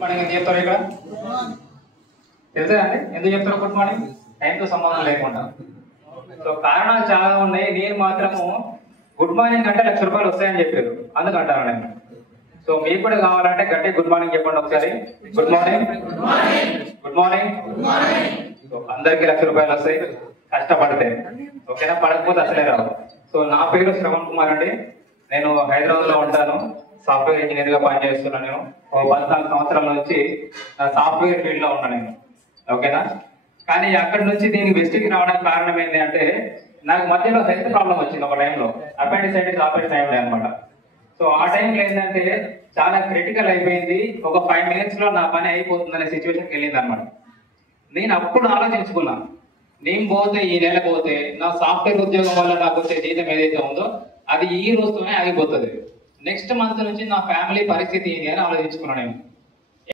Morning ఎందుకు చెప్తారు ఇక్కడ తెలుసా అండి? ఎందుకు చెప్తారు గుడ్ మార్నింగ్? టైంతో సంబంధం లేకుండా. సో కారణాలు చాలా ఉన్నాయి. నేను మాత్రము గుడ్ మార్నింగ్ అంటే ₹1,00,000 వస్తాయని చెప్పారు, అందుకంటాను నేను. సో మీకు కూడా కావాలంటే గట్టి గుడ్ మార్నింగ్ చెప్పండి ఒకసారి. Good morning, good morning. అందరికి ₹1,00,000 వస్తాయి కష్టపడితే, ఓకేనా? పడకపోతే అసలే రావు. సో నా పేరు శ్రవణ్ కుమార్ అండి. నేను హైదరాబాద్ లో ఉంటాను. సాఫ్ట్వేర్ ఇంజనీర్ గా పనిచేస్తున్నాను. నేను 14 సంవత్సరాల నుంచి సాఫ్ట్వేర్ ఫీల్డ్ లో ఉన్నాను నేను, ఓకేనా? కానీ అక్కడి నుంచి దీనికి వెస్ట్కి రావడానికి కారణం ఏంటి అంటే, నాకు మధ్యలో హెల్త్ ప్రాబ్లం వచ్చింది ఒక టైంలో. అపెండిసైటిస్ ఆపరేషన్ అయింది అనమాట. సో ఆ టైంలో ఏంటంటే చాలా క్రిటికల్ అయిపోయింది. ఒక 5 minutes లో నా పని అయిపోతుందనే సిచ్యువేషన్కి వెళ్ళింది అనమాట. నేను అప్పుడు ఆలోచించుకున్నా, నేను పోతే ఈ నెల పోతే నా సాఫ్ట్వేర్ ఉద్యోగం వల్ల నాకు వచ్చే జీతం ఏదైతే ఉందో అది ఈ రోజుతోనే ఆగిపోతుంది. నెక్స్ట్ మంత్ నుంచి నా ఫ్యామిలీ పరిస్థితి ఏంటి అని ఆలోచించుకున్నాను నేను.